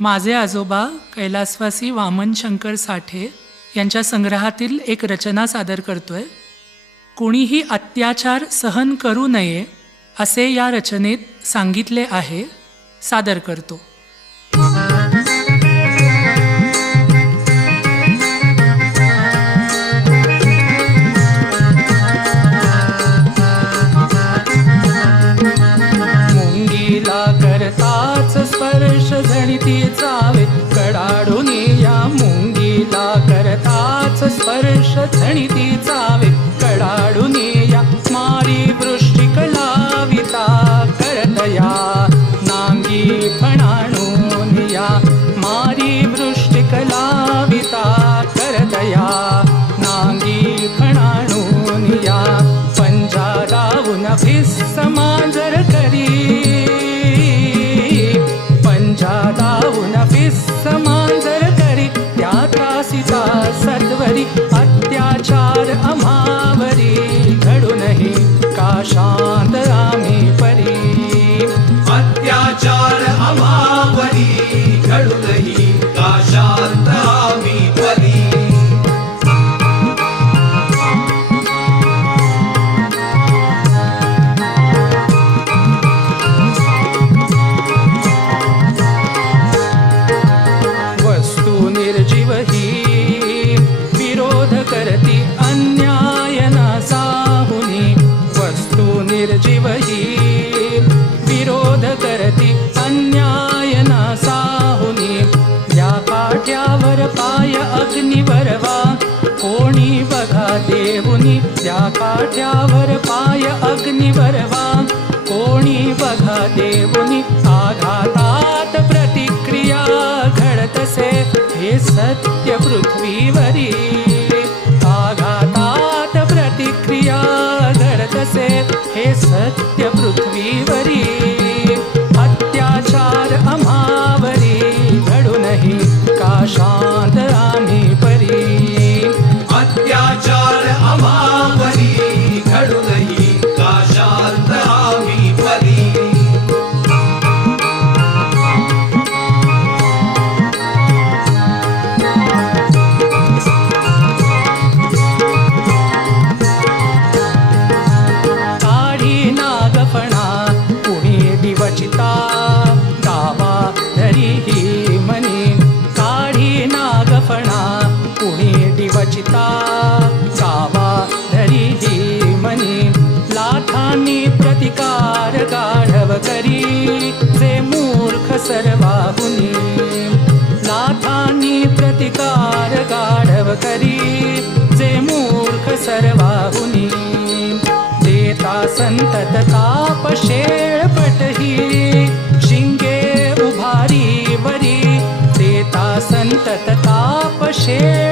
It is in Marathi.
माझे आजोबा कैलासवासी वामन शंकर साठे यांच्या संग्रहातील एक रचना सादर करतोय. कोणीही अत्याचार सहन करू नये असे या रचनेत सांगितले आहे. सादर करतो. मुंगीला करताच स्पर्श झणिती चावे कडाडून या. मुंगीला करताच स्पर्श झणिती चावे कडाडून या. मारी वृष्टिक लाविता करतया नांगी फणाणून या. मारी वृष्टिक लाविता करतया नांगी फणाणून या. पंजा लावून भिस्स मांजर करी. पंजा लावून भिस्स मांजर करी. त्या त्रासिता सत्वरी अत्याचार आम्हावरी घडूनही का शांत आम्ही परी. अत्याचार आम्हावरी घडूनही का शांत आम्ही परी. वस्तू निर्जीव ही विरोध करती अन्याय नासाहुनी. वस्तू निर्जीव ही विरोध करती अन्याय नासाहुनी. या काठ्यावर पाय अग्निवरवा कोणी बघा देऊनी. त्या काठ्यावर पाय अग्निवरवा कोणी बघा देऊनी. आघातात प्रतिक्रिया घडतसे हे सत्य पृथ्वीवरी. आघातात प्रतिक्रिया घडतसे हे सत्य पृथ्वीवरी. अत्याचार आम्हावरी घडूनही का शांत आम्ही परी. अत्याचार आम्हावरी घडूनही का शांत आम्ही परी. काढी नागफणा कुणी दिवचिता गावा धरी ही मनी. काढी नागफणा कुणी दिवचिता गावा धरी ही मनी. लाथांनी प्रतिकार गाढव करी जे मूर्ख सर्वाहुनी. लाथांनी प्रतिकार गाढव करी जे मूर्ख सर्वाहुनी. देता संतत ताप शेळपटही शिंगे उभारी वरी. देता संतत ताप शेळ